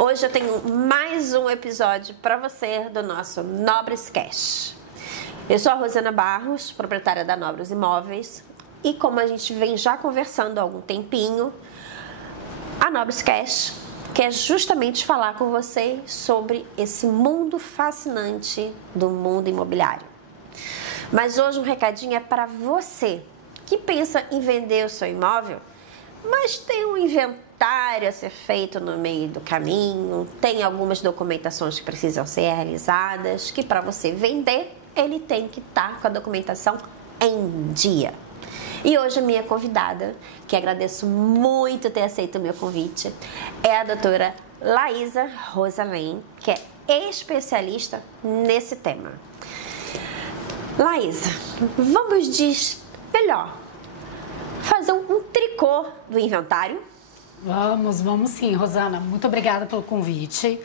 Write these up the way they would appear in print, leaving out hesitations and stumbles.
Hoje eu tenho mais um episódio para você do nosso Nobres Cash. Eu sou a Rosana Barros, proprietária da Nobres Imóveis, e como a gente vem já conversando há algum tempinho, a Nobres Cash quer justamente falar com você sobre esse mundo fascinante do mundo imobiliário. Mas hoje um recadinho é para você que pensa em vender o seu imóvel, mas tem um inventário a ser feito no meio do caminho, tem algumas documentações que precisam ser realizadas, que para você vender, ele tem que estar com a documentação em dia. E hoje a minha convidada, que agradeço muito ter aceito o meu convite, é a doutora Laísa Rosalém, que é especialista nesse tema. Laísa, vamos melhor fazer um tricô do inventário? Vamos sim, Rosana. Muito obrigada pelo convite.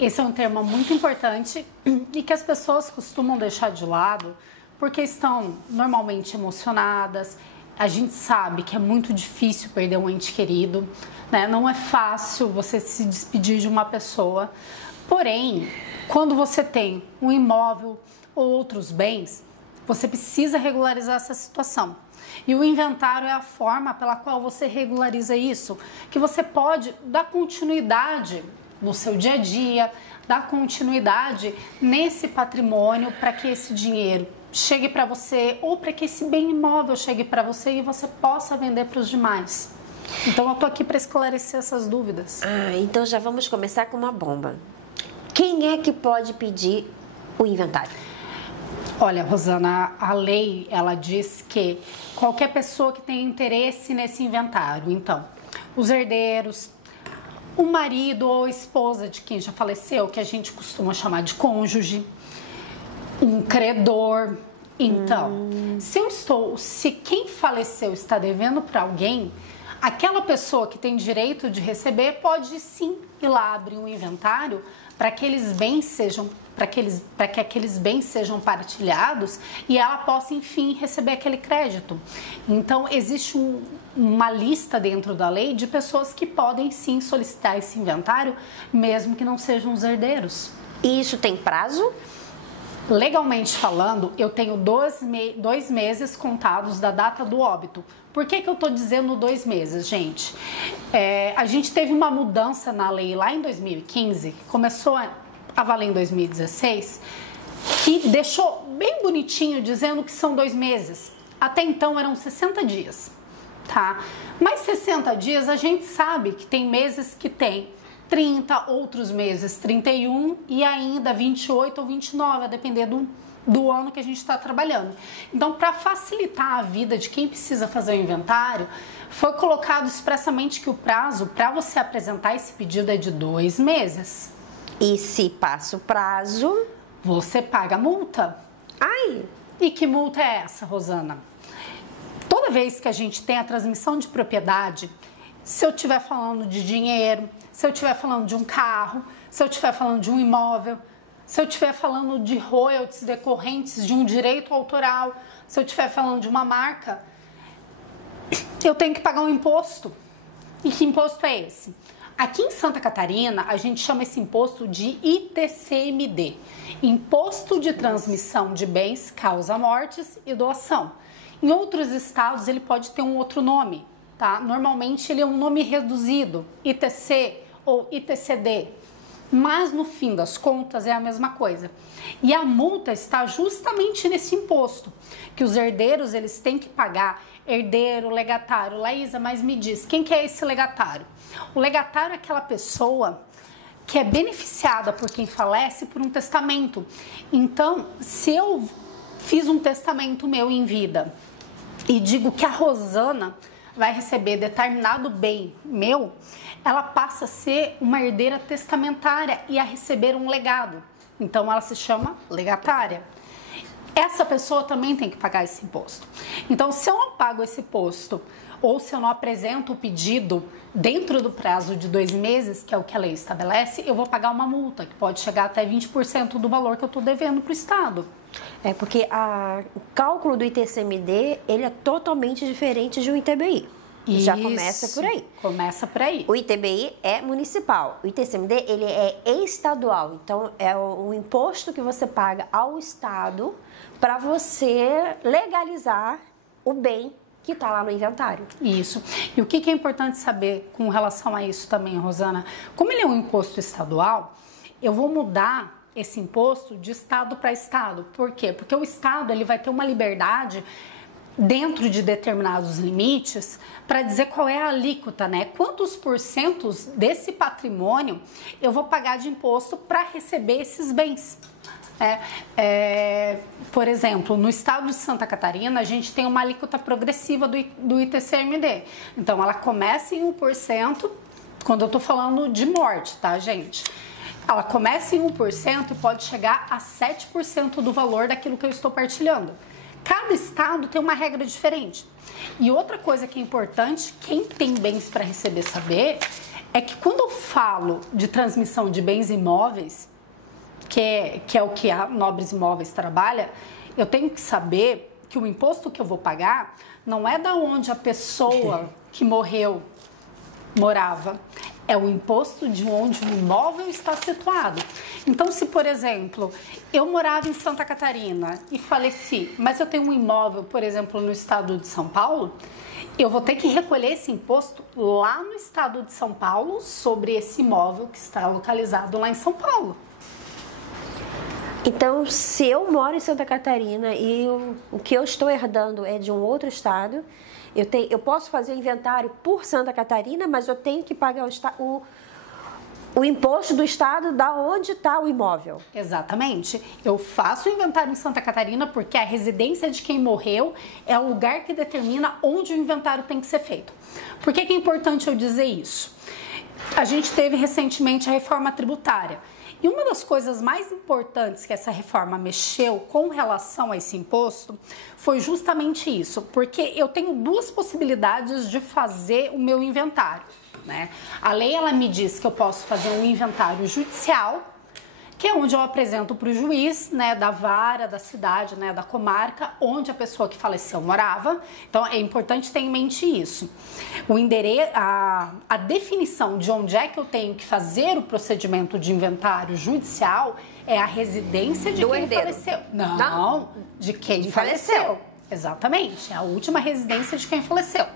Esse é um tema muito importante e que as pessoas costumam deixar de lado porque estão normalmente emocionadas. A gente sabe que é muito difícil perder um ente querido, né? Não é fácil você se despedir de uma pessoa. Porém, quando você tem um imóvel ou outros bens, você precisa regularizar essa situação. E o inventário é a forma pela qual você regulariza isso, que você pode dar continuidade no seu dia a dia, dar continuidade nesse patrimônio para que esse dinheiro chegue para você ou para que esse bem imóvel chegue para você e você possa vender para os demais. Então eu tô aqui para esclarecer essas dúvidas. Então já vamos começar com uma bomba. Quem é que pode pedir o inventário? Olha, Rosana, a lei, ela diz que qualquer pessoa que tenha interesse nesse inventário, então, os herdeiros, o marido ou esposa de quem já faleceu, que a gente costuma chamar de cônjuge, um credor. Então, se quem faleceu está devendo para alguém, aquela pessoa que tem direito de receber pode sim ir lá abrir um inventário para que aqueles bens sejam partilhados e ela possa, enfim, receber aquele crédito. Então, existe uma lista dentro da lei de pessoas que podem, sim, solicitar esse inventário, mesmo que não sejam os herdeiros. E isso tem prazo? Legalmente falando, eu tenho 2 meses contados da data do óbito. Por que eu estou dizendo 2 meses, gente? A gente teve uma mudança na lei lá em 2015, que começou a valer em 2016, que deixou bem bonitinho dizendo que são 2 meses. Até então eram 60 dias, tá? Mas 60 dias a gente sabe que tem meses que tem 30, outros meses 31 e ainda 28 ou 29, a depender do ano que a gente está trabalhando. Então, para facilitar a vida de quem precisa fazer o inventário, foi colocado expressamente que o prazo para você apresentar esse pedido é de 2 meses. E se passa o prazo, você paga multa. Ai! E que multa é essa, Rosana? Toda vez que a gente tem a transmissão de propriedade, se eu estiver falando de dinheiro, se eu estiver falando de um carro, se eu estiver falando de um imóvel, se eu estiver falando de royalties decorrentes de um direito autoral, se eu estiver falando de uma marca, eu tenho que pagar um imposto. E que imposto é esse? Aqui em Santa Catarina, a gente chama esse imposto de ITCMD, Imposto de Transmissão de Bens, Causa Mortes e Doação. Em outros estados, ele pode ter um outro nome, tá? Normalmente, ele é um nome reduzido, ITC ou ITCD, mas no fim das contas é a mesma coisa. E a multa está justamente nesse imposto, que os herdeiros eles têm que pagar. Herdeiro, legatário. Laísa, mas me diz, quem que é esse legatário? O legatário é aquela pessoa que é beneficiada por quem falece por um testamento. Então, se eu fiz um testamento meu em vida e digo que a Rosana vai receber determinado bem meu, ela passa a ser uma herdeira testamentária e a receber um legado. Então, ela se chama legatária. Essa pessoa também tem que pagar esse imposto. Então, se eu não pago esse imposto ou se eu não apresento o pedido dentro do prazo de 2 meses, que é o que a lei estabelece, eu vou pagar uma multa, que pode chegar até 20% do valor que eu estou devendo para o Estado. É porque o cálculo do ITCMD, ele é totalmente diferente de um ITBI. Já começa por aí. Começa por aí. O ITBI é municipal. O ITCMD, ele é estadual. Então, é o imposto que você paga ao Estado para você legalizar o bem que está lá no inventário. Isso. E o que é importante saber com relação a isso também, Rosana? Como ele é um imposto estadual, eu vou mudar esse imposto de estado para estado. Por quê? Porque o estado ele vai ter uma liberdade dentro de determinados limites para dizer qual é a alíquota, né? Quantos porcentos desse patrimônio eu vou pagar de imposto para receber esses bens. Por exemplo, no estado de Santa Catarina, a gente tem uma alíquota progressiva do ITCMD. Então, ela começa em 1%, quando eu estou falando de morte, tá, gente? Ela começa em 1% e pode chegar a 7% do valor daquilo que eu estou partilhando. Cada estado tem uma regra diferente. E outra coisa que é importante, quem tem bens para receber saber, é que quando eu falo de transmissão de bens imóveis, que é o que a Nobres Imóveis trabalha, eu tenho que saber que o imposto que eu vou pagar não é da onde a pessoa que morreu morava, é o imposto de onde o imóvel está situado. Então, se, por exemplo, eu morava em Santa Catarina e faleci, mas eu tenho um imóvel, por exemplo, no estado de São Paulo, eu vou ter que recolher esse imposto lá no estado de São Paulo sobre esse imóvel que está localizado lá em São Paulo. Então, se eu moro em Santa Catarina e o que eu estou herdando é de um outro estado, eu posso fazer o inventário por Santa Catarina, mas eu tenho que pagar o imposto do estado da onde está o imóvel. Exatamente. Eu faço o inventário em Santa Catarina porque a residência de quem morreu é o lugar que determina onde o inventário tem que ser feito. Por que é importante eu dizer isso? A gente teve recentemente a reforma tributária. E uma das coisas mais importantes que essa reforma mexeu com relação a esse imposto foi justamente isso, porque eu tenho duas possibilidades de fazer o meu inventário, né? A lei ela me diz que eu posso fazer um inventário judicial, que é onde eu apresento para o juiz, né, da vara, da cidade, né, da comarca, onde a pessoa que faleceu morava. Então, é importante ter em mente isso. O endereço, a definição de onde é que eu tenho que fazer o procedimento de inventário judicial é a residência de quem faleceu. Não, de quem faleceu. Exatamente, é a última residência de quem faleceu.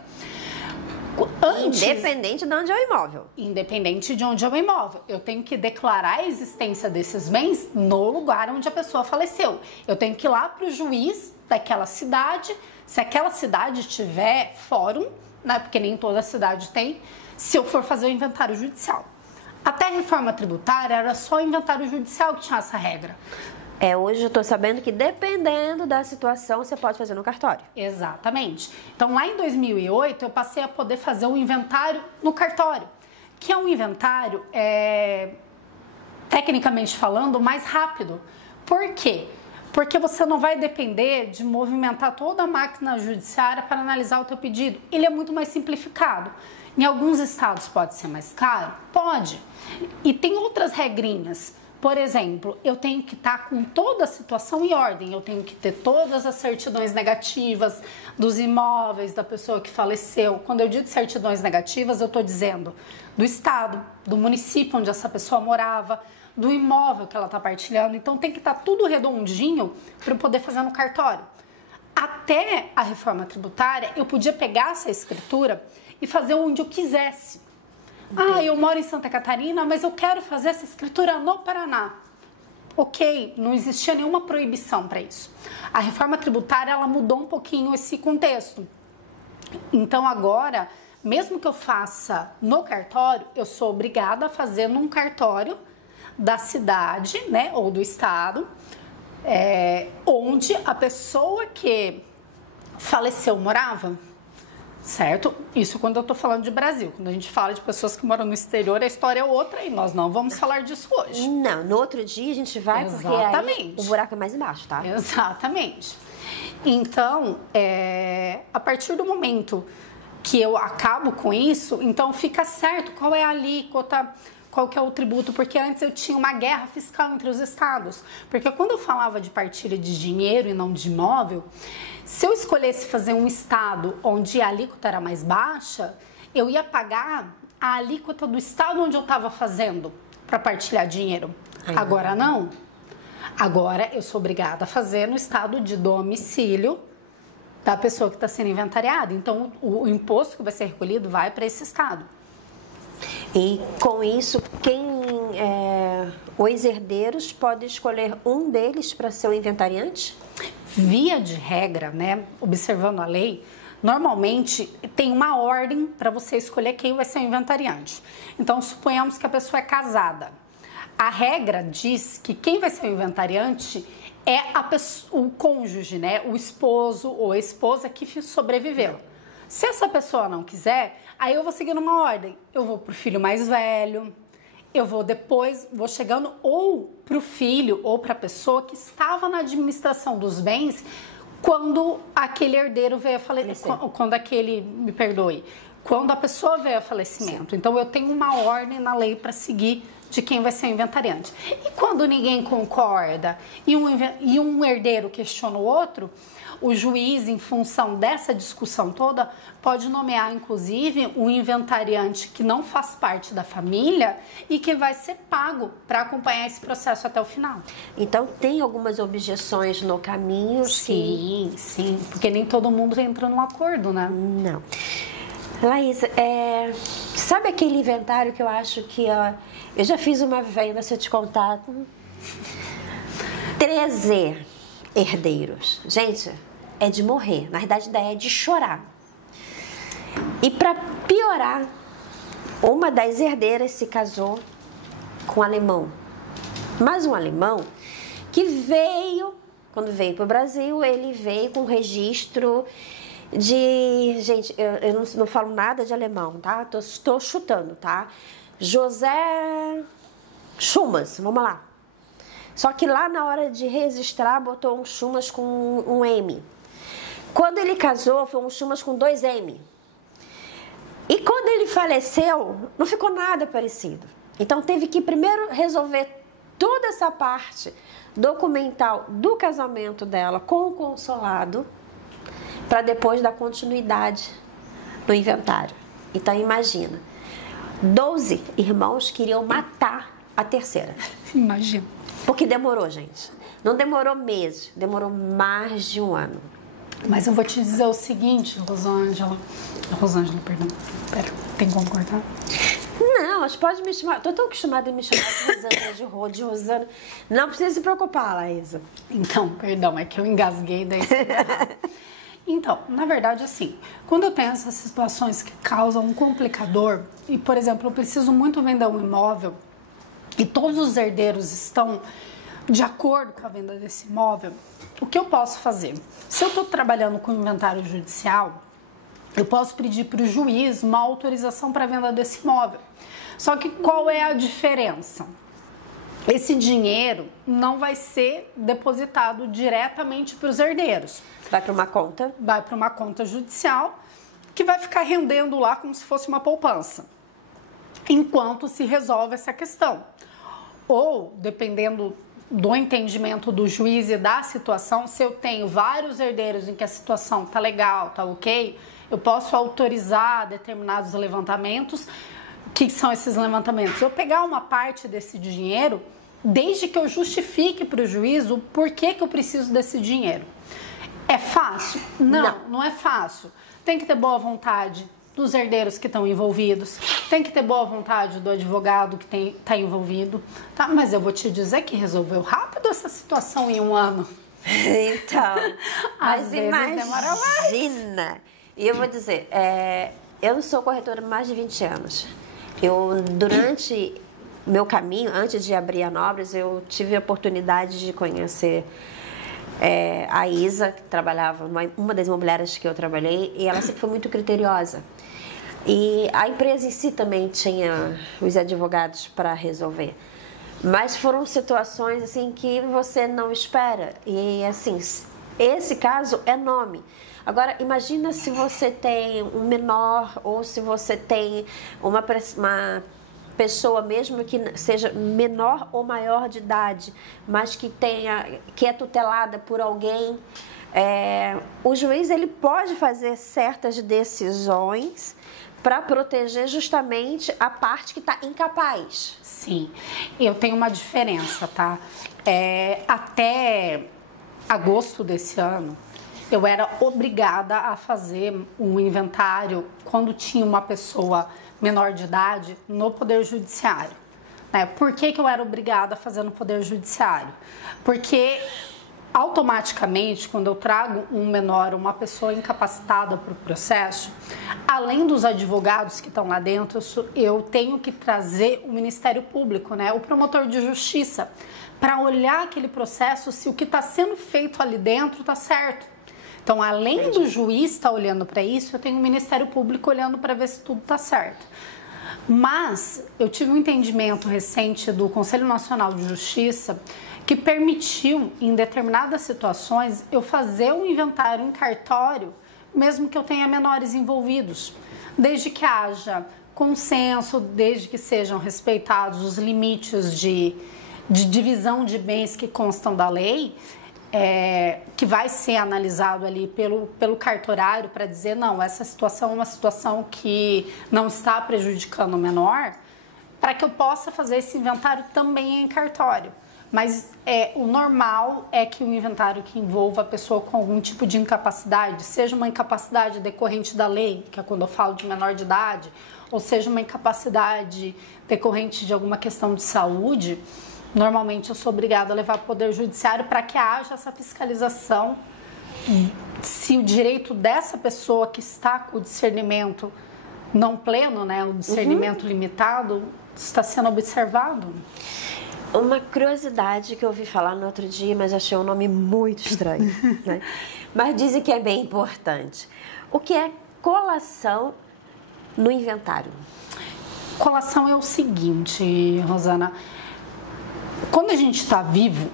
Independente de onde é o imóvel. Independente de onde é o imóvel. Eu tenho que declarar a existência desses bens no lugar onde a pessoa faleceu. Eu tenho que ir lá para o juiz daquela cidade, se aquela cidade tiver fórum, né, porque nem toda cidade tem, se eu for fazer o inventário judicial. Até a reforma tributária era só o inventário judicial que tinha essa regra. Hoje eu estou sabendo que dependendo da situação, você pode fazer no cartório. Exatamente. Então, lá em 2008, eu passei a poder fazer um inventário no cartório, que é um inventário, tecnicamente falando, mais rápido. Por quê? Porque você não vai depender de movimentar toda a máquina judiciária para analisar o teu pedido. Ele é muito mais simplificado. Em alguns estados pode ser mais caro? Pode. E tem outras regrinhas. Por exemplo, eu tenho que estar com toda a situação em ordem, eu tenho que ter todas as certidões negativas dos imóveis da pessoa que faleceu. Quando eu digo certidões negativas, eu estou dizendo do estado, do município onde essa pessoa morava, do imóvel que ela está partilhando. Então tem que estar tudo redondinho para eu poder fazer no cartório. Até a reforma tributária, eu podia pegar essa escritura e fazer onde eu quisesse. Eu moro em Santa Catarina, mas eu quero fazer essa escritura no Paraná. Ok, não existia nenhuma proibição para isso. A reforma tributária, ela mudou um pouquinho esse contexto. Então agora, mesmo que eu faça no cartório, eu sou obrigada a fazer num cartório da cidade, né, ou do estado, onde a pessoa que faleceu morava. Certo? Isso quando eu tô falando de Brasil. Quando a gente fala de pessoas que moram no exterior, a história é outra e nós não vamos falar disso hoje. Não, no outro dia a gente vai. Exatamente. Porque aí o buraco é mais embaixo, tá? Exatamente. Então, a partir do momento que eu acabo com isso, então fica certo qual é a alíquota, qual que é o tributo, porque antes eu tinha uma guerra fiscal entre os estados. Porque quando eu falava de partilha de dinheiro e não de imóvel, se eu escolhesse fazer um estado onde a alíquota era mais baixa, eu ia pagar a alíquota do estado onde eu estava fazendo para partilhar dinheiro. Agora não. Agora eu sou obrigada a fazer no estado de domicílio da pessoa que está sendo inventariada. Então o imposto que vai ser recolhido vai para esse estado. E com isso, os herdeiros podem escolher um deles para ser o inventariante? Via de regra, né, observando a lei, normalmente tem uma ordem para você escolher quem vai ser o inventariante. Então, suponhamos que a pessoa é casada. A regra diz que quem vai ser o inventariante é o cônjuge, né, o esposo ou a esposa que sobreviveu. Se essa pessoa não quiser, aí eu vou seguindo uma ordem. Eu vou pro filho mais velho, eu vou chegando ou pro filho ou pra pessoa que estava na administração dos bens quando aquele herdeiro veio a falecer. Quando a pessoa veio a falecimento. Então eu tenho uma ordem na lei para seguir de quem vai ser o inventariante. E quando ninguém concorda e um herdeiro questiona o outro, o juiz, em função dessa discussão toda, pode nomear, inclusive, um inventariante que não faz parte da família e que vai ser pago para acompanhar esse processo até o final. Então, tem algumas objeções no caminho? Sim, porque nem todo mundo entra num acordo, né? Não. Laísa, sabe aquele inventário que eu acho que... eu já fiz uma venda, se eu te contar... 13 herdeiros. Gente, é de morrer. Na verdade, daí é de chorar. E para piorar, uma das herdeiras se casou com um alemão. Mas um alemão que veio, quando veio para o Brasil, ele veio com registro de... Gente, eu não falo nada de alemão, tá? Estou chutando, tá? José Schumas, vamos lá. Só que lá na hora de registrar, botou um Schumas com um M. Quando ele casou, foi um Schumas com 2 M. E quando ele faleceu, não ficou nada parecido. Então teve que primeiro resolver toda essa parte documental do casamento dela com o consolado, para depois dar continuidade no inventário. Então imagina, 12 irmãos queriam matar a terceira. Imagina. Porque demorou, gente. Não demorou meses, demorou mais de um ano. Mas eu vou te dizer o seguinte, Rosângela, perdão. Pera, tem como cortar? Não, mas pode me chamar. Tô tão acostumada a me chamar de Rosana, de Rosana. Não precisa se preocupar, Laísa. Então, perdão, é que eu engasguei daí. Então, na verdade, assim, quando eu tenho essas situações que causam um complicador, e, por exemplo, eu preciso muito vender um imóvel e todos os herdeiros estão de acordo com a venda desse imóvel, o que eu posso fazer? Se eu estou trabalhando com inventário judicial, eu posso pedir para o juiz uma autorização para a venda desse imóvel. Só que qual é a diferença? Esse dinheiro não vai ser depositado diretamente para os herdeiros. Vai para uma conta? Vai para uma conta judicial que vai ficar rendendo lá como se fosse uma poupança, enquanto se resolve essa questão. Ou, dependendo do entendimento do juiz e da situação, se eu tenho vários herdeiros em que a situação tá legal, tá ok, eu posso autorizar determinados levantamentos. O que são esses levantamentos? Eu pegar uma parte desse dinheiro, desde que eu justifique para o juiz o porquê que eu preciso desse dinheiro. É fácil? Não é fácil. Tem que ter boa vontade dos herdeiros que estão envolvidos, tem que ter boa vontade do advogado que está envolvido, tá? Mas eu vou te dizer que resolveu rápido essa situação em um ano. Então, às vezes demora mais. Imagina! E eu vou dizer, eu não sou corretora há mais de 20 anos. Durante meu caminho, antes de abrir a Nobres, eu tive a oportunidade de conhecer a Isa, que trabalhava, uma das imobiliárias que eu trabalhei, e ela sempre foi muito criteriosa. E a empresa em si também tinha os advogados para resolver. Mas foram situações assim que você não espera. E assim, esse caso é nome. Agora, imagina se você tem um menor ou se você tem uma pessoa, mesmo que seja menor ou maior de idade, mas que é tutelada por alguém, o juiz ele pode fazer certas decisões para proteger justamente a parte que está incapaz. Sim, eu tenho uma diferença, tá? Até agosto desse ano, eu era obrigada a fazer um inventário quando tinha uma pessoa menor de idade no Poder Judiciário. Por que eu era obrigada a fazer no Poder Judiciário? Porque automaticamente, quando eu trago um menor, uma pessoa incapacitada para o processo, além dos advogados que estão lá dentro, eu tenho que trazer o Ministério Público, o promotor de justiça, para olhar aquele processo se o que está sendo feito ali dentro está certo. Então, além do juiz estar olhando para isso, eu tenho o Ministério Público olhando para ver se tudo está certo. Mas eu tive um entendimento recente do Conselho Nacional de Justiça que permitiu, em determinadas situações, eu fazer um inventário em cartório, mesmo que eu tenha menores envolvidos, desde que haja consenso, desde que sejam respeitados os limites de divisão de bens que constam da lei, que vai ser analisado ali pelo cartorário para dizer, não, essa situação é uma situação que não está prejudicando o menor, para que eu possa fazer esse inventário também em cartório. Mas o normal é que o inventário que envolva a pessoa com algum tipo de incapacidade, seja uma incapacidade decorrente da lei, que é quando eu falo de menor de idade, ou seja uma incapacidade decorrente de alguma questão de saúde, normalmente eu sou obrigada a levar para o Poder Judiciário para que haja essa fiscalização se o direito dessa pessoa que está com o discernimento não pleno, o discernimento limitado, está sendo observado. Uma curiosidade que eu ouvi falar no outro dia, mas achei um nome muito estranho, Mas dizem que é bem importante. O que é colação no inventário? Colação é o seguinte, Rosana. Quando a gente está vivo,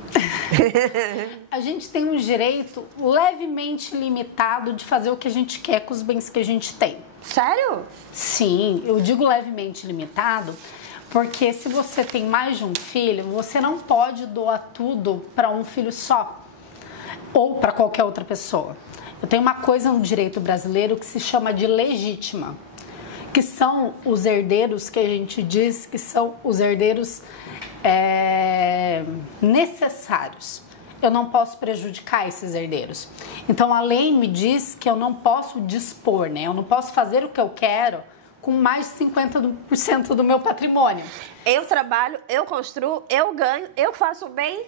a gente tem um direito levemente limitado de fazer o que a gente quer com os bens que a gente tem. Sério? Sim, eu digo levemente limitado porque se você tem mais de um filho, você não pode doar tudo para um filho só ou para qualquer outra pessoa. Eu tenho uma coisa no direito brasileiro que se chama de legítima, que são os herdeiros que a gente diz que são os herdeiros necessários. Eu não posso prejudicar esses herdeiros. Então a lei me diz que eu não posso dispor, Eu não posso fazer o que eu quero com mais de 50% do meu patrimônio. Eu trabalho, eu construo, eu ganho, eu faço bem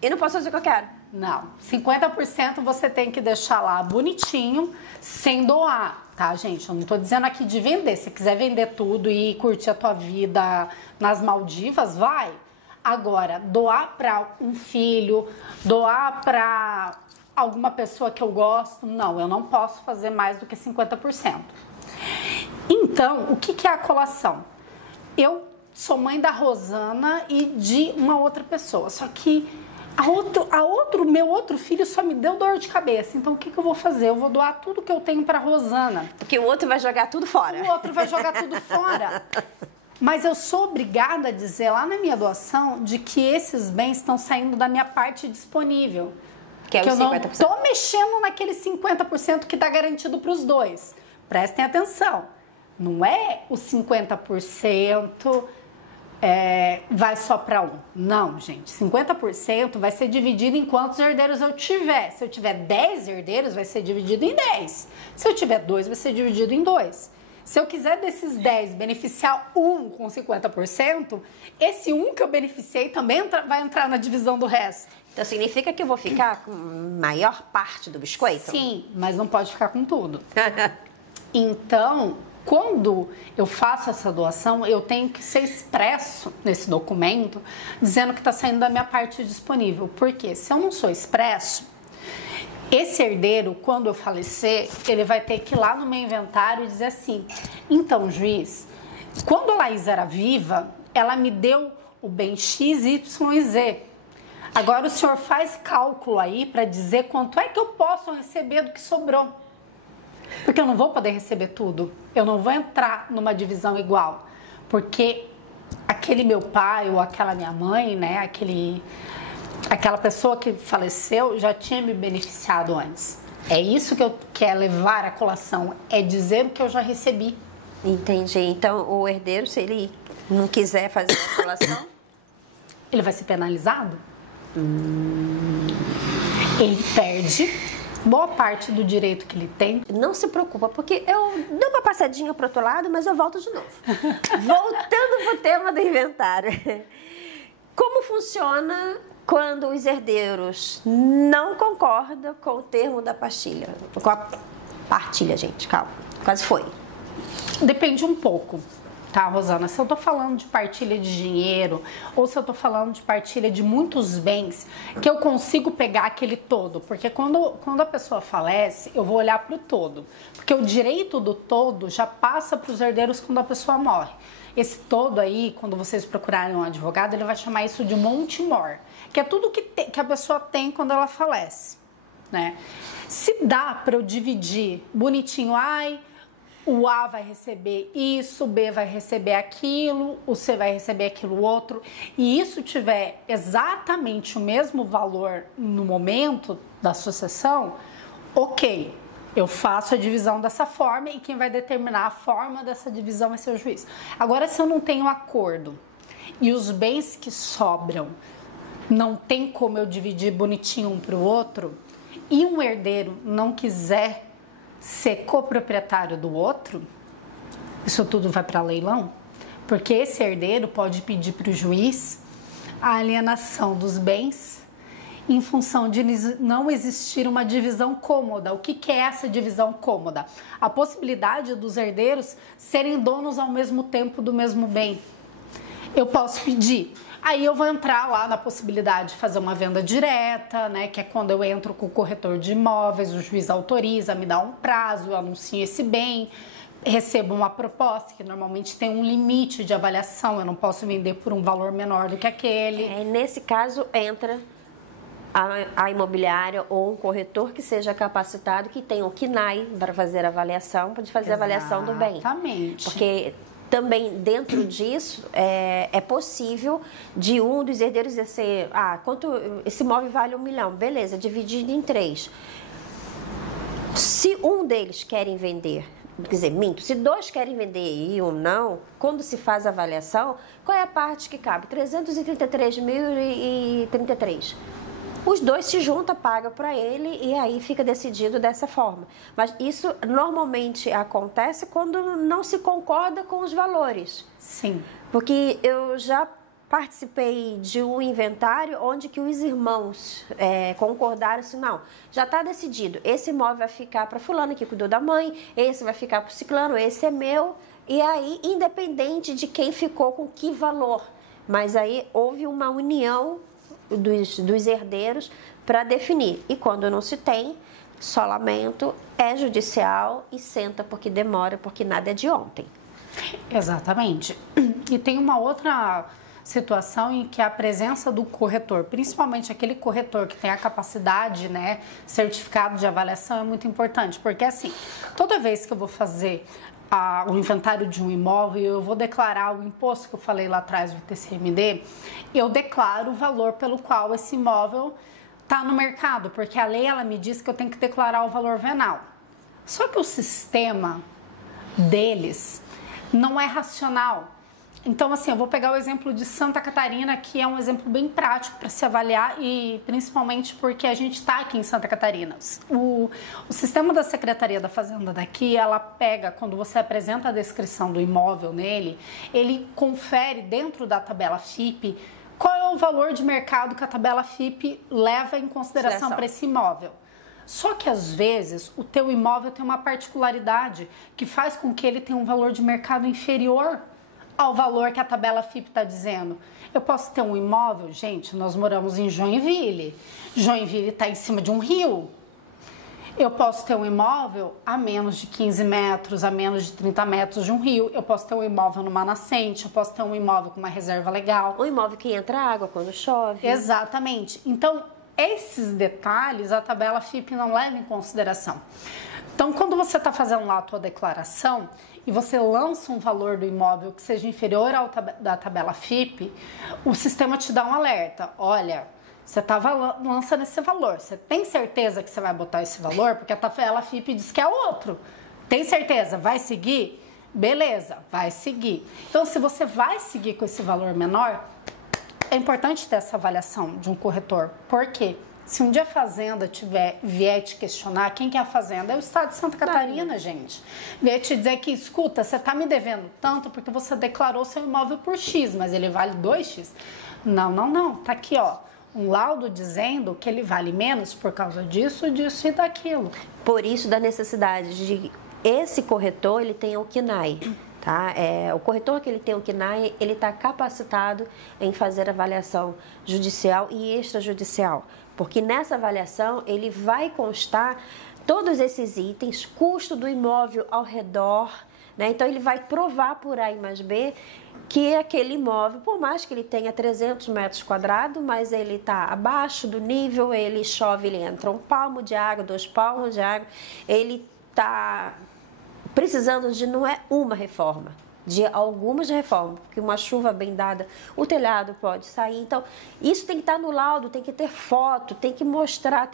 e não posso fazer o que eu quero. Não, 50% você tem que deixar lá bonitinho, sem doar, tá, gente? Eu não tô dizendo aqui de vender. Se quiser vender tudo e curtir a tua vida nas Maldivas, vai. Agora, doar para um filho, doar para alguma pessoa que eu gosto, não, eu não posso fazer mais do que 50%. Então, o que é a colação? Eu sou mãe da Rosana e de uma outra pessoa, só que meu outro filho só me deu dor de cabeça. Então, o que eu vou fazer? Eu vou doar tudo que eu tenho para Rosana. Porque o outro vai jogar tudo fora. O outro vai jogar tudo fora. Mas eu sou obrigada a dizer lá na minha doação de que esses bens estão saindo da minha parte disponível. Que é os 50%. Eu não estou mexendo naquele 50% que está garantido para os dois. Prestem atenção. Não é os 50% vai só para um. Não, gente. 50% vai ser dividido em quantos herdeiros eu tiver. Se eu tiver 10 herdeiros, vai ser dividido em 10. Se eu tiver 2, vai ser dividido em 2. Se eu quiser desses 10 beneficiar um com 50%, esse um que eu beneficiei também vai entrar na divisão do resto. Então significa que eu vou ficar com a maior parte do biscoito? Sim, mas não pode ficar com tudo. Então, quando eu faço essa doação, eu tenho que ser expresso nesse documento, dizendo que está saindo da minha parte disponível. Porque se eu não sou expresso, esse herdeiro, quando eu falecer, ele vai ter que ir lá no meu inventário e dizer assim: então, juiz, quando a Laís era viva, ela me deu o bem X, Y e Z. Agora o senhor faz cálculo aí para dizer quanto é que eu posso receber do que sobrou. Porque eu não vou poder receber tudo. Eu não vou entrar numa divisão igual. Porque aquele meu pai ou aquela minha mãe, né, aquela pessoa que faleceu já tinha me beneficiado antes. É isso que eu quero levar à colação, é dizer o que eu já recebi. Entendi. Então, o herdeiro, se ele não quiser fazer a colação, ele vai ser penalizado? Ele perde boa parte do direito que ele tem. Não se preocupa, porque eu dou uma passadinha pro outro lado, mas eu volto de novo. Voltando pro tema do inventário. Como funciona quando os herdeiros não concordam com o termo da partilha? Com a partilha, gente, calma. Quase foi. Depende um pouco, tá, Rosana? Se eu tô falando de partilha de dinheiro ou se eu tô falando de partilha de muitos bens, que eu consigo pegar aquele todo. Porque quando a pessoa falece, eu vou olhar pro todo. Porque o direito do todo já passa pros herdeiros quando a pessoa morre. Esse todo aí, quando vocês procurarem um advogado, ele vai chamar isso de monte mor, que é tudo que a pessoa tem quando ela falece, né? Se dá para eu dividir bonitinho, o A vai receber isso, o B vai receber aquilo, o C vai receber aquilo outro, e isso tiver exatamente o mesmo valor no momento da sucessão, ok. Eu faço a divisão dessa forma e quem vai determinar a forma dessa divisão vai ser o juiz. Agora, se eu não tenho acordo e os bens que sobram não tem como eu dividir bonitinho um para o outro e um herdeiro não quiser ser coproprietário do outro, isso tudo vai para leilão, porque esse herdeiro pode pedir para o juiz a alienação dos bens em função de não existir uma divisão cômoda. O que é essa divisão cômoda? A possibilidade dos herdeiros serem donos ao mesmo tempo do mesmo bem. Eu posso pedir. Aí eu vou entrar lá na possibilidade de fazer uma venda direta, né? Que é quando eu entro com o corretor de imóveis, o juiz autoriza, me dá um prazo, eu anuncio esse bem, recebo uma proposta que normalmente tem um limite de avaliação, eu não posso vender por um valor menor do que aquele. Nesse caso, entra a imobiliária ou um corretor que seja capacitado, que tenha o KNAI para fazer a avaliação, para fazer a avaliação do bem. Exatamente. Porque também dentro disso é possível de um dos herdeiros dizer, quanto esse imóvel vale 1 milhão, beleza, dividido em 3. Se um deles querem vender, quer dizer, se 2 querem vender e um não, quando se faz a avaliação, qual é a parte que cabe? 333.033. Os 2 se juntam, pagam para ele e aí fica decidido dessa forma. Mas isso normalmente acontece quando não se concorda com os valores. Sim. Porque eu já participei de um inventário onde que os irmãos concordaram assim, não, já está decidido, esse imóvel vai ficar para fulano que cuidou da mãe, esse vai ficar para o ciclano, esse é meu. E aí, independente de quem ficou com que valor, mas aí houve uma união dos herdeiros para definir. E quando não se tem, só lamento, é judicial e senta porque demora, porque nada é de ontem. Exatamente. E tem uma outra situação em que a presença do corretor, principalmente aquele corretor que tem a capacidade, né, certificado de avaliação, é muito importante, porque assim, toda vez que eu vou fazer o inventário de um imóvel, eu vou declarar o imposto que eu falei lá atrás, o ITCMD, eu declaro o valor pelo qual esse imóvel está no mercado, porque a lei ela me diz que eu tenho que declarar o valor venal. Só que o sistema deles não é racional. Então, assim, eu vou pegar o exemplo de Santa Catarina, que é um exemplo bem prático para se avaliar e principalmente porque a gente está aqui em Santa Catarina. O sistema da Secretaria da Fazenda daqui, ela pega, quando você apresenta a descrição do imóvel nele, ele confere dentro da tabela FIP qual é o valor de mercado que a tabela FIP leva em consideração para esse imóvel. Só que às vezes o teu imóvel tem uma particularidade que faz com que ele tenha um valor de mercado inferior ao valor que a tabela FIP está dizendo. Eu posso ter um imóvel, gente, nós moramos em Joinville. Joinville está em cima de um rio. Eu posso ter um imóvel a menos de 15 metros, a menos de 30 metros de um rio. Eu posso ter um imóvel numa nascente, eu posso ter um imóvel com uma reserva legal. Um imóvel que entra água quando chove. Exatamente. Então, esses detalhes a tabela FIP não leva em consideração. Então, quando você está fazendo lá a tua declaração e você lança um valor do imóvel que seja inferior ao da tabela FIP, o sistema te dá um alerta. Olha, você estava lançando esse valor. Você tem certeza que você vai botar esse valor? Porque a tabela FIP diz que é outro. Tem certeza? Vai seguir? Beleza, vai seguir. Então, se você vai seguir com esse valor menor, é importante ter essa avaliação de um corretor. Por quê? Se um dia a Fazenda vier te questionar, quem que é a Fazenda? É o Estado de Santa Catarina, gente. Vier te dizer que, escuta, você está me devendo tanto porque você declarou seu imóvel por X, mas ele vale 2X. Não. Tá aqui, ó. Um laudo dizendo que ele vale menos por causa disso, disso e daquilo. Por isso da necessidade de esse corretor, ele tem o KNAI, tá? O corretor que ele tem o KNAI, ele está capacitado em fazer avaliação judicial e extrajudicial, porque nessa avaliação ele vai constar todos esses itens, custo do imóvel ao redor, né? Então ele vai provar por A mais B que aquele imóvel, por mais que ele tenha 300 metros quadrados, mas ele está abaixo do nível, ele chove, ele entra 1 palmo de água, 2 palmos de água, ele está precisando de, não é uma reforma, de algumas reformas, porque uma chuva bem dada, o telhado pode sair. Então, isso tem que estar no laudo, tem que ter foto, tem que mostrar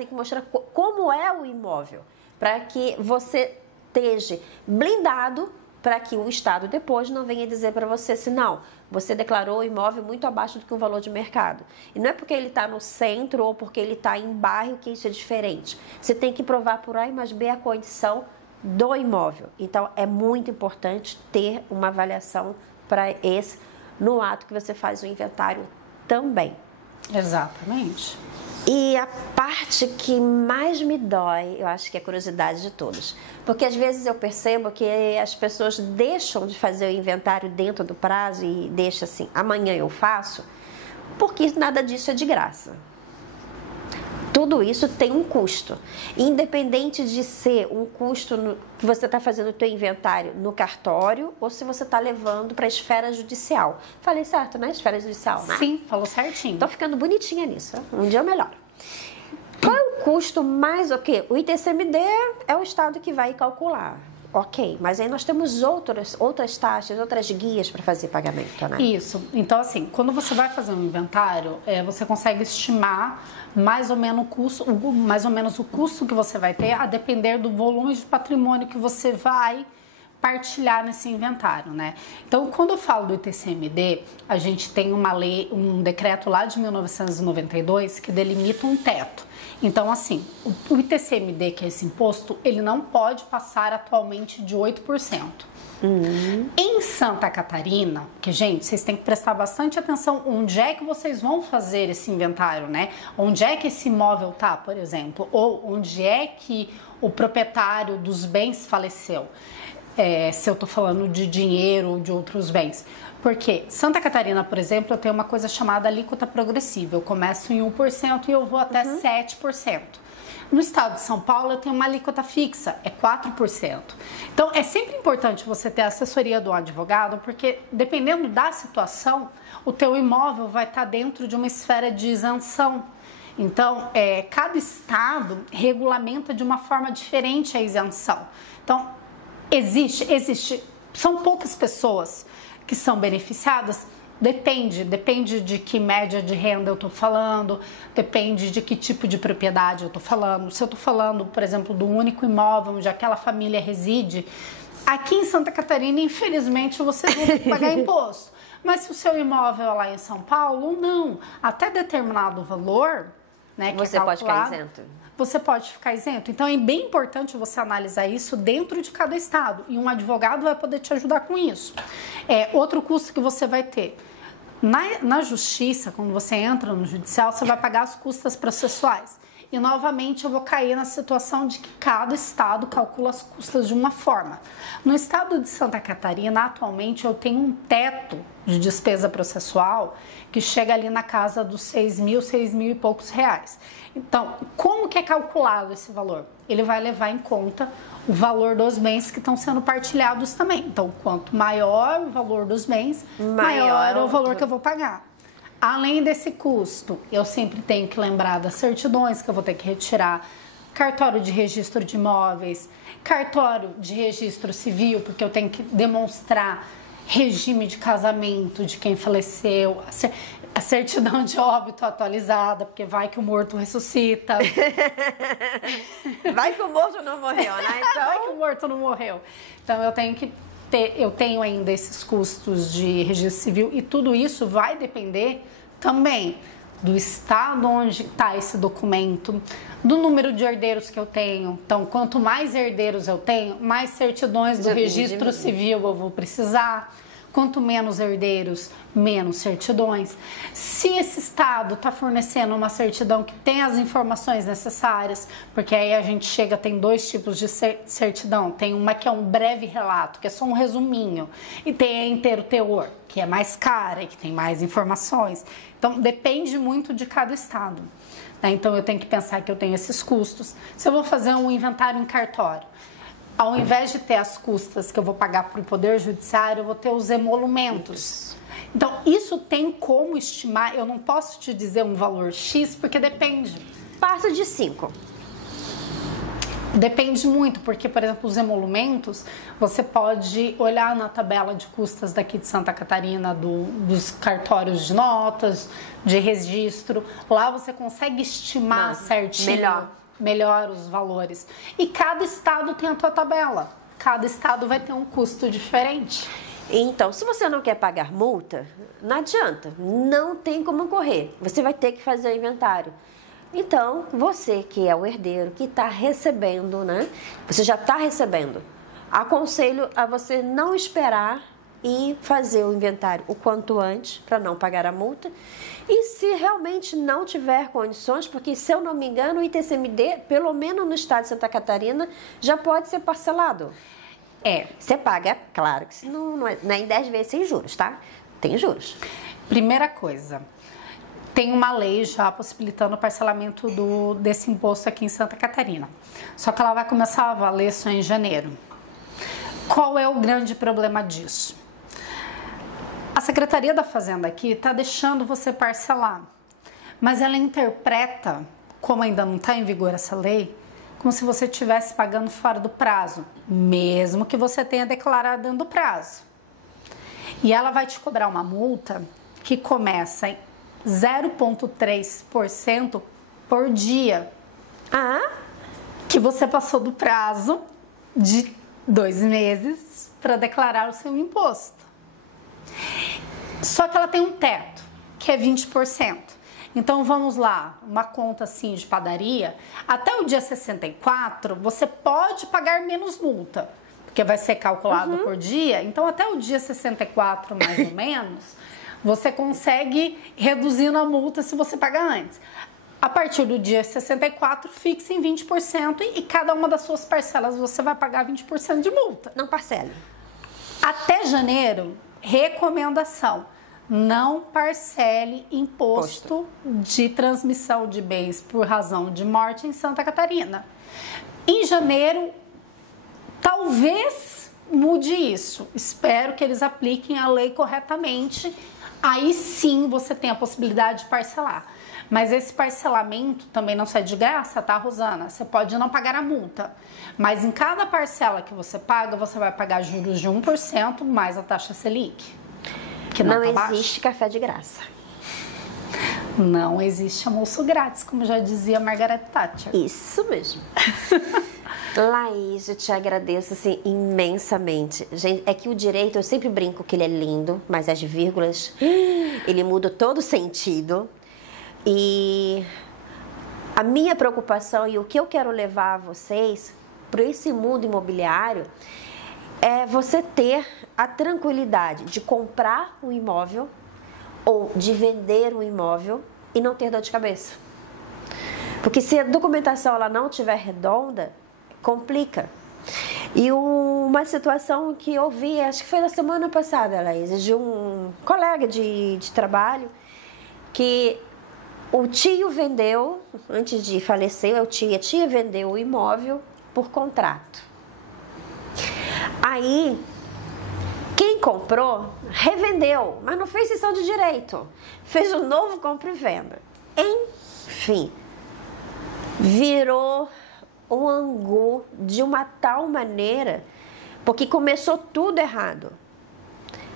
como é o imóvel, para que você esteja blindado, para que o Estado depois não venha dizer para você assim, não, você declarou o imóvel muito abaixo do que o valor de mercado. E não é porque ele está no centro ou porque ele está em bairro que isso é diferente. Você tem que provar por A mais B a condição do imóvel. Então, é muito importante ter uma avaliação para esse no ato que você faz o inventário também. Exatamente. E a parte que mais me dói, eu acho que é a curiosidade de todos. Porque às vezes eu percebo que as pessoas deixam de fazer o inventário dentro do prazo e deixam assim, amanhã eu faço, porque nada disso é de graça. Tudo isso tem um custo. Independente de ser um custo que você está fazendo o teu inventário no cartório ou se você está levando para a esfera judicial. Falei certo, né? Esfera judicial, né? Sim, falou certinho. Estou ficando bonitinha nisso. Um dia eu melhoro. Qual é o custo mais... O quê? O ITCMD é o Estado que vai calcular. Ok, mas aí nós temos outras taxas, outras guias para fazer pagamento, né? Isso. Então, assim, quando você vai fazer um inventário, você consegue estimar mais ou menos o custo que você vai ter, a depender do volume de patrimônio que você vai partilhar nesse inventário, né? Então, quando eu falo do ITCMD, a gente tem uma lei, um decreto lá de 1992 que delimita um teto. Então, assim, o ITCMD, que é esse imposto, ele não pode passar atualmente de 8%. Em Santa Catarina, que, gente, vocês têm que prestar bastante atenção onde é que vocês vão fazer esse inventário, né? Onde é que esse imóvel tá, por exemplo, ou onde é que o proprietário dos bens faleceu. Se eu tô falando de dinheiro ou de outros bens. Porque Santa Catarina, por exemplo, eu tenho uma coisa chamada alíquota progressiva. Eu começo em 1% e eu vou até 7%. No estado de São Paulo, eu tenho uma alíquota fixa, é 4%. Então, é sempre importante você ter a assessoria do advogado, porque dependendo da situação, o teu imóvel vai estar dentro de uma esfera de isenção. Então, cada estado regulamenta de uma forma diferente a isenção. Então, existe, são poucas pessoas que são beneficiadas, depende de que média de renda eu estou falando, depende de que tipo de propriedade eu estou falando. Se eu estou falando, por exemplo, do único imóvel onde aquela família reside, aqui em Santa Catarina, infelizmente, vocês vão ter que pagar imposto. Mas se o seu imóvel é lá em São Paulo, não. Até determinado valor, né, que você pode ficar isento. Você pode ficar isento. Então, é bem importante você analisar isso dentro de cada estado. E um advogado vai poder te ajudar com isso. Outro custo que você vai ter. Na justiça, quando você entra no judicial, você vai pagar as custas processuais. E, novamente, eu vou cair na situação de que cada estado calcula as custas de uma forma. No estado de Santa Catarina, atualmente, eu tenho um teto de despesa processual que chega ali na casa dos 6 mil e poucos reais. Então, como que é calculado esse valor? Ele vai levar em conta o valor dos bens que estão sendo partilhados também. Então, quanto maior o valor dos bens, maior é o valor que eu vou pagar. Além desse custo, eu sempre tenho que lembrar das certidões que eu vou ter que retirar. cartório de registro de imóveis, cartório de registro civil, porque eu tenho que demonstrar regime de casamento de quem faleceu, a certidão de óbito atualizada, porque vai que o morto ressuscita. Vai que o morto não morreu, né? Então... Vai que o morto não morreu. Então eu tenho ainda esses custos de registro civil e tudo isso vai depender também do estado onde está esse documento, do número de herdeiros que eu tenho. Então, quanto mais herdeiros eu tenho, mais certidões do registro civil eu vou precisar. Quanto menos herdeiros, menos certidões. Se esse estado está fornecendo uma certidão que tem as informações necessárias, porque aí a gente tem 2 tipos de certidão. Tem uma que é um breve relato, que é só um resuminho, e tem a inteiro teor, que é mais cara e que tem mais informações. Então, depende muito de cada estado, né? Então, eu tenho que pensar que eu tenho esses custos. Se eu vou fazer um inventário em cartório, ao invés de ter as custas que eu vou pagar para o Poder Judiciário, eu vou ter os emolumentos. Então, isso tem como estimar, eu não posso te dizer um valor X, porque depende. Passa de 5. Depende muito, porque, por exemplo, os emolumentos, você pode olhar na tabela de custas daqui de Santa Catarina, dos cartórios de notas, de registro. Lá você consegue estimar certinho. Melhor os valores. E cada estado tem a tua tabela. Cada estado vai ter um custo diferente. Então, se você não quer pagar multa, não adianta. Não tem como correr. Você vai ter que fazer o inventário. Então, você que é o herdeiro, que está recebendo, né? Você já está recebendo. Aconselho a você não esperar e fazer o inventário o quanto antes, para não pagar a multa. E se realmente não tiver condições, porque se eu não me engano, o ITCMD, pelo menos no estado de Santa Catarina, já pode ser parcelado. Você paga, claro, que não é em 10 vezes sem juros, tá? Tem juros. Primeira coisa, tem uma lei já possibilitando o parcelamento desse imposto aqui em Santa Catarina. Só que ela vai começar a valer só em janeiro. Qual é o grande problema disso? A Secretaria da Fazenda aqui está deixando você parcelar, mas ela interpreta, como ainda não está em vigor essa lei, como se você estivesse pagando fora do prazo, mesmo que você tenha declarado dentro do prazo. E ela vai te cobrar uma multa que começa em 0,3% por dia. Que você passou do prazo de 2 meses para declarar o seu imposto. Só que ela tem um teto, que é 20%. Então, vamos lá, uma conta assim de padaria, até o dia 64, você pode pagar menos multa, porque vai ser calculado por dia. Então, até o dia 64, mais ou menos, você consegue reduzindo a multa se você pagar antes. A partir do dia 64, fixe em 20% e cada uma das suas parcelas você vai pagar 20% de multa. Não parcele. Até janeiro, recomendação: não parcele imposto de transmissão de bens por razão de morte em Santa Catarina. Em janeiro, talvez mude isso. Espero que eles apliquem a lei corretamente. Aí sim você tem a possibilidade de parcelar. Mas esse parcelamento também não sai de graça, tá, Rosana? Você pode não pagar a multa, mas em cada parcela que você paga, você vai pagar juros de 1% mais a taxa Selic. Que não existe café de graça. Não existe almoço grátis, como já dizia Margaret Thatcher. Isso mesmo. Laís, eu te agradeço assim, imensamente. Gente, é que o direito, eu sempre brinco que ele é lindo, mas as vírgulas, ele muda todo o sentido. E a minha preocupação e o que eu quero levar a vocês para esse mundo imobiliário é você ter a tranquilidade de comprar um imóvel ou de vender um imóvel e não ter dor de cabeça. Porque se a documentação ela não estiver redonda, complica. E uma situação que eu vi, acho que foi na semana passada, Laís, de um colega de trabalho, que o tio vendeu, antes de falecer, a tia vendeu o imóvel por contrato. Aí, quem comprou, revendeu, mas não fez cessão de direito. Fez um novo compra e venda. Enfim, virou o angu de uma tal maneira, porque começou tudo errado.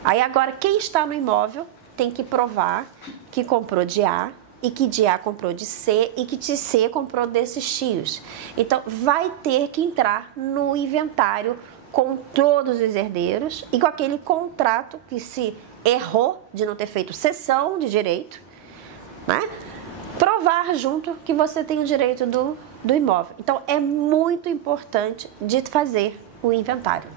Aí agora quem está no imóvel tem que provar que comprou de A e que de A comprou de C e que de C comprou desses tios. Então vai ter que entrar no inventário com todos os herdeiros e com aquele contrato que se errou de não ter feito cessão de direito, né? Provar junto que você tem o direito do imóvel. Então é muito importante de fazer o inventário.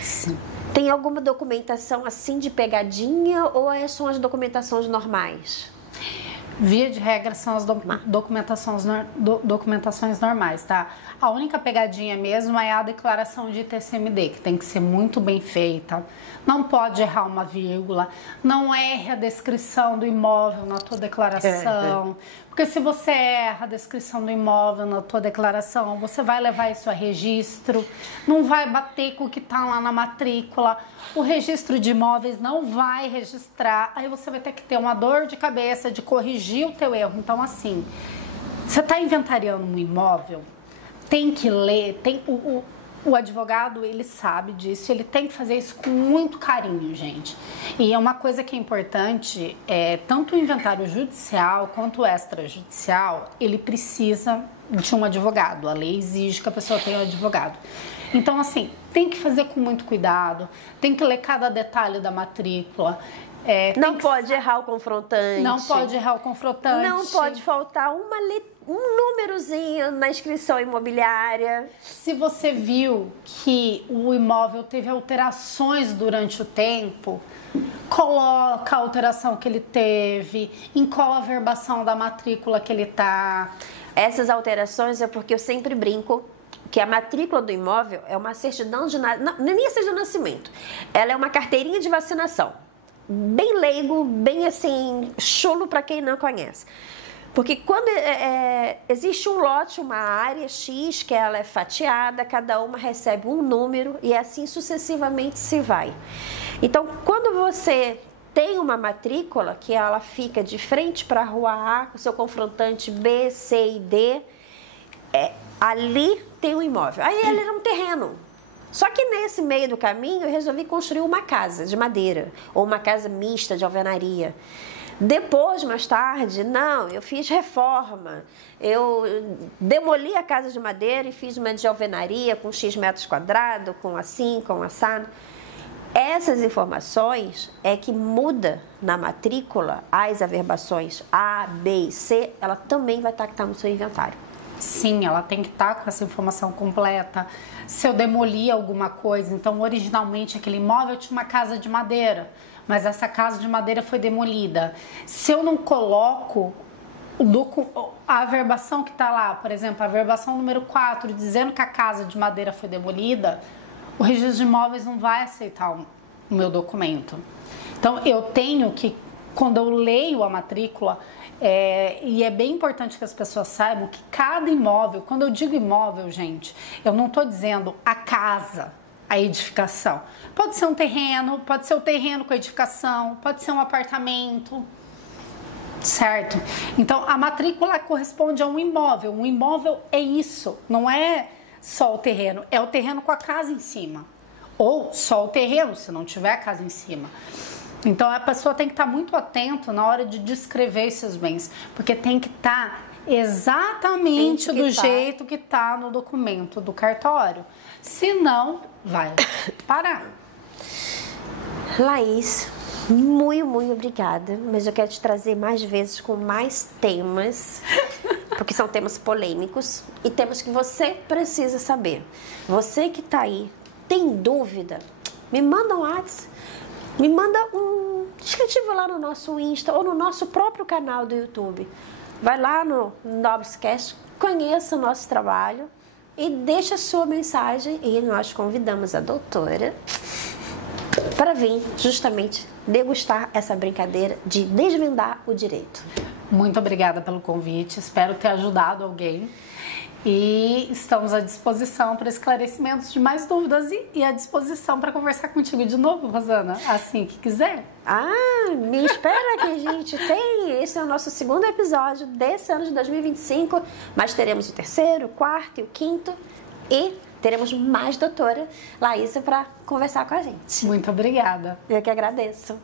Sim. Tem alguma documentação assim de pegadinha ou são as documentações normais? Via de regra são as documentações normais, tá? A única pegadinha mesmo é a declaração de ITCMD, que tem que ser muito bem feita. Não pode errar uma vírgula, não erre a descrição do imóvel na tua declaração. Porque se você erra a descrição do imóvel na tua declaração, você vai levar isso a registro, não vai bater com o que está lá na matrícula. O registro de imóveis não vai registrar, aí você vai ter que ter uma dor de cabeça de corrigir o teu erro. Então, assim, você está inventariando um imóvel, tem que ler, o advogado, ele sabe disso, ele tem que fazer isso com muito carinho, gente. E é uma coisa que é importante, tanto o inventário judicial quanto o extrajudicial, ele precisa de um advogado. A lei exige que a pessoa tenha um advogado. Então, assim, tem que fazer com muito cuidado, tem que ler cada detalhe da matrícula. Não pode errar o confrontante. Não pode errar o confrontante. Não pode faltar um númerozinho na inscrição imobiliária. Se você viu que o imóvel teve alterações durante o tempo, coloca a alteração que ele teve, em qual averbação da matrícula que ele está. Essas alterações é porque eu sempre brinco que a matrícula do imóvel é uma certidão de nascimento, nem a certidão de nascimento, ela é uma carteirinha de vacinação. Bem leigo, bem assim, chulo para quem não conhece. Porque quando existe um lote, uma área X, que ela é fatiada, cada uma recebe um número e assim sucessivamente se vai. Então, quando você tem uma matrícula, que ela fica de frente para a rua A, com seu confrontante B, C e D, ali tem um imóvel. Aí ele era um terreno. Só que nesse meio do caminho eu resolvi construir uma casa de madeira ou uma casa mista de alvenaria. Depois, mais tarde, não, eu fiz reforma. Eu demoli a casa de madeira e fiz uma de alvenaria com X metros quadrados, com assim, com assado. Essas informações é que muda na matrícula as averbações A, B e C, ela também vai estar no seu inventário. Sim, ela tem que estar com essa informação completa. Se eu demolir alguma coisa, então originalmente aquele imóvel tinha uma casa de madeira, mas essa casa de madeira foi demolida. Se eu não coloco a averbação que está lá, por exemplo, a averbação número 4, dizendo que a casa de madeira foi demolida, o registro de imóveis não vai aceitar o meu documento. Então, eu tenho que, quando eu leio a matrícula, e é bem importante que as pessoas saibam que cada imóvel, quando eu digo imóvel, gente, eu não estou dizendo a casa, a edificação. Pode ser um terreno, pode ser o terreno com a edificação, pode ser um apartamento, certo? Então, a matrícula corresponde a um imóvel. Um imóvel é isso, não é só o terreno, é o terreno com a casa em cima. Ou só o terreno, se não tiver a casa em cima. Então, a pessoa tem que estar muito atenta na hora de descrever esses bens, porque tem que estar exatamente do jeito que está no documento do cartório. Senão, vai parar. Laís, muito obrigada, mas eu quero te trazer mais vezes com mais temas, porque são temas polêmicos e temas que você precisa saber. Você que está aí, tem dúvida? Me manda um WhatsApp. Me manda um descritivo lá no nosso Insta ou no nosso próprio canal do YouTube. Vai lá no Nobrescast, conheça o nosso trabalho e deixa a sua mensagem e nós convidamos a doutora para vir justamente degustar essa brincadeira de desvendar o direito. Muito obrigada pelo convite, espero ter ajudado alguém. E estamos à disposição para esclarecimentos de mais dúvidas e à disposição para conversar contigo de novo, Rosana, assim que quiser. Me espera que a gente tem. Esse é o nosso segundo episódio desse ano de 2025, mas teremos o terceiro, o quarto e o quinto e teremos mais doutora Laísa para conversar com a gente. Muito obrigada. Eu que agradeço.